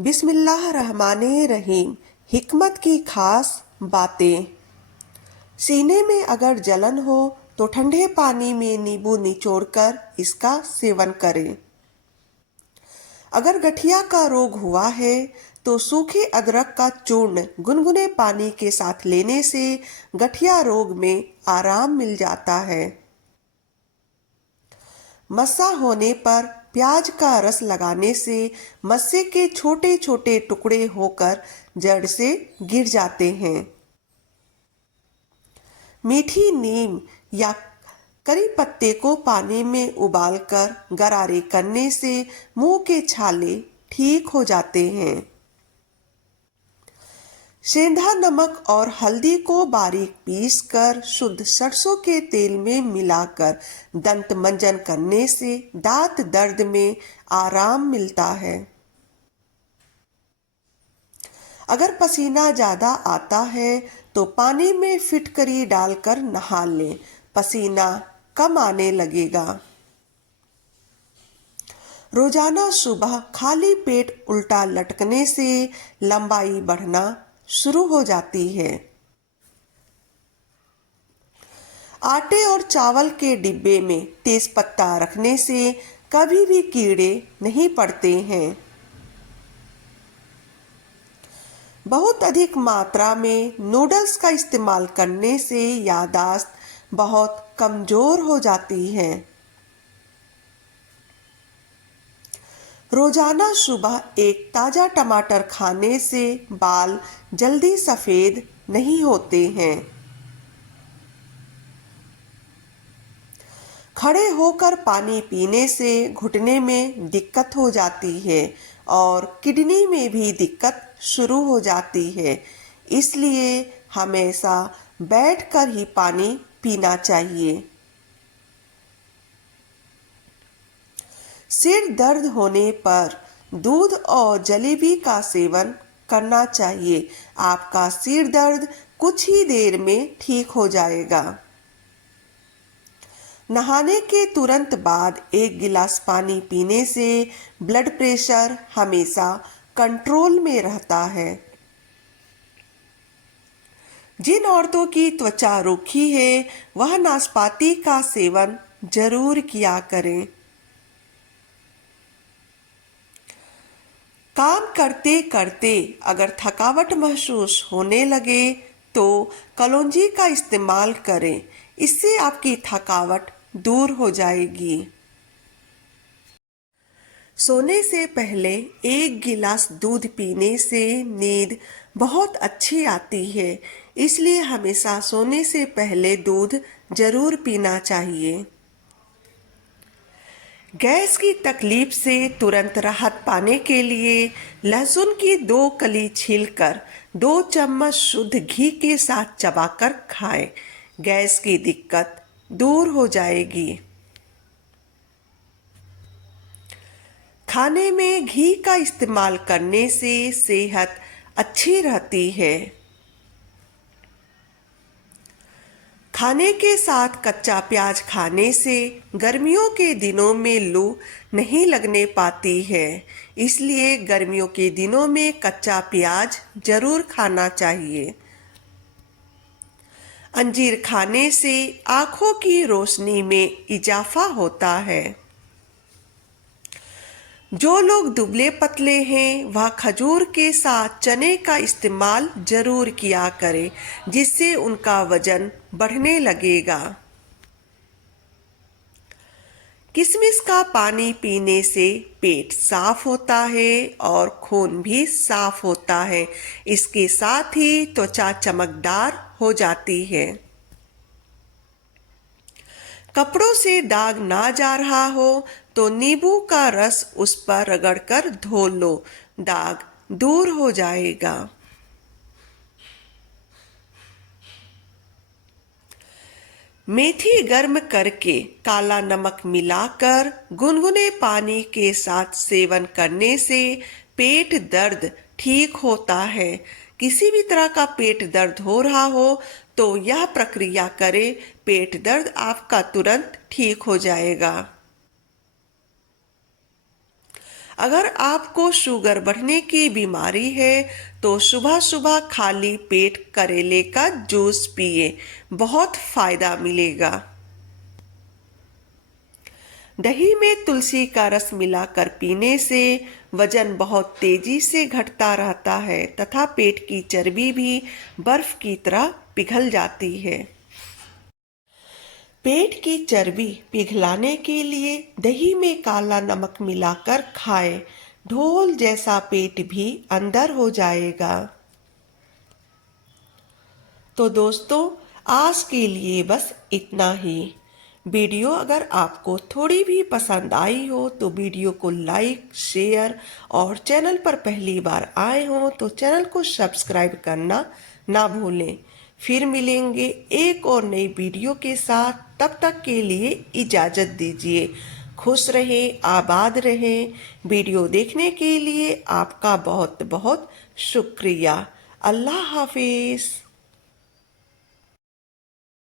बिस्मिल्लाहिर्रहमानिर्रहीम। हिकमत की खास बातें। सीने में अगर जलन हो तो ठंडे पानी में नींबू निचोड़कर इसका सेवन करें। अगर गठिया का रोग हुआ है तो सूखे अदरक का चूर्ण गुनगुने पानी के साथ लेने से गठिया रोग में आराम मिल जाता है। मस्सा होने पर प्याज का रस लगाने से मस्से के छोटे छोटे टुकड़े होकर जड़ से गिर जाते हैं। मीठी नीम या करी पत्ते को पानी में उबालकर गरारे करने से मुंह के छाले ठीक हो जाते हैं। सेंधा नमक और हल्दी को बारीक पीसकर शुद्ध सरसों के तेल में मिलाकर दंत मंजन करने से दांत दर्द में आराम मिलता है। अगर पसीना ज्यादा आता है तो पानी में फिटकरी डालकर नहा लें, पसीना कम आने लगेगा। रोजाना सुबह खाली पेट उल्टा लटकने से लंबाई बढ़ना शुरू हो जाती है। आटे और चावल के डिब्बे में तेज पत्ता रखने से कभी भी कीड़े नहीं पड़ते हैं। बहुत अधिक मात्रा में नूडल्स का इस्तेमाल करने से याददाश्त बहुत कमजोर हो जाती है। रोजाना सुबह एक ताजा टमाटर खाने से बाल जल्दी सफेद नहीं होते हैं। खड़े होकर पानी पीने से घुटने में दिक्कत हो जाती है और किडनी में भी दिक्कत शुरू हो जाती है, इसलिए हमेशा बैठकर ही पानी पीना चाहिए। सिर दर्द होने पर दूध और जलेबी का सेवन करना चाहिए। आपका सिर दर्द कुछ ही देर में ठीक हो जाएगा। नहाने के तुरंत बाद 1 गिलास पानी पीने से ब्लड प्रेशर हमेशा कंट्रोल में रहता है। जिन औरतों की त्वचा रूखी है वह नाशपाती का सेवन जरूर किया करें। काम करते करते अगर थकावट महसूस होने लगे तो कलौंजी का इस्तेमाल करें, इससे आपकी थकावट दूर हो जाएगी। सोने से पहले 1 गिलास दूध पीने से नींद बहुत अच्छी आती है, इसलिए हमेशा सोने से पहले दूध जरूर पीना चाहिए। गैस की तकलीफ से तुरंत राहत पाने के लिए लहसुन की 2 कली छीलकर 2 चम्मच शुद्ध घी के साथ चबाकर खाएं। गैस की दिक्कत दूर हो जाएगी। खाने में घी का इस्तेमाल करने से सेहत अच्छी रहती है। खाने के साथ कच्चा प्याज खाने से गर्मियों के दिनों में लू नहीं लगने पाती है, इसलिए गर्मियों के दिनों में कच्चा प्याज जरूर खाना चाहिए। अंजीर खाने से आंखों की रोशनी में इजाफा होता है। जो लोग दुबले पतले हैं वह खजूर के साथ चने का इस्तेमाल जरूर किया करें, जिससे उनका वजन बढ़ने लगेगा। किशमिश का पानी पीने से पेट साफ होता है और खून भी साफ होता है। इसके साथ ही त्वचा चमकदार हो जाती है। कपड़ों से दाग ना जा रहा हो तो नींबू का रस उस पर रगड़कर धो लो, दाग दूर हो जाएगा। मेथी गर्म करके काला नमक मिलाकर गुनगुने पानी के साथ सेवन करने से पेट दर्द ठीक होता है। किसी भी तरह का पेट दर्द हो रहा हो तो यह प्रक्रिया करें, पेट दर्द आपका तुरंत ठीक हो जाएगा। अगर आपको शुगर बढ़ने की बीमारी है तो सुबह सुबह खाली पेट करेले का जूस पिए, बहुत फायदा मिलेगा। दही में तुलसी का रस मिलाकर पीने से वजन बहुत तेजी से घटता रहता है तथा पेट की चर्बी भी बर्फ की तरह पिघल जाती है। पेट की चर्बी पिघलाने के लिए दही में काला नमक मिलाकर खाएं, ढोल जैसा पेट भी अंदर हो जाएगा। तो दोस्तों, आज के लिए बस इतना ही। वीडियो अगर आपको थोड़ी भी पसंद आई हो तो वीडियो को लाइक, शेयर और चैनल पर पहली बार आए हो तो चैनल को सब्सक्राइब करना ना भूलें। फिर मिलेंगे एक और नई वीडियो के साथ, तब तक के लिए इजाज़त दीजिए। खुश रहें, आबाद रहें। वीडियो देखने के लिए आपका बहुत बहुत शुक्रिया। अल्लाह हाफिज़।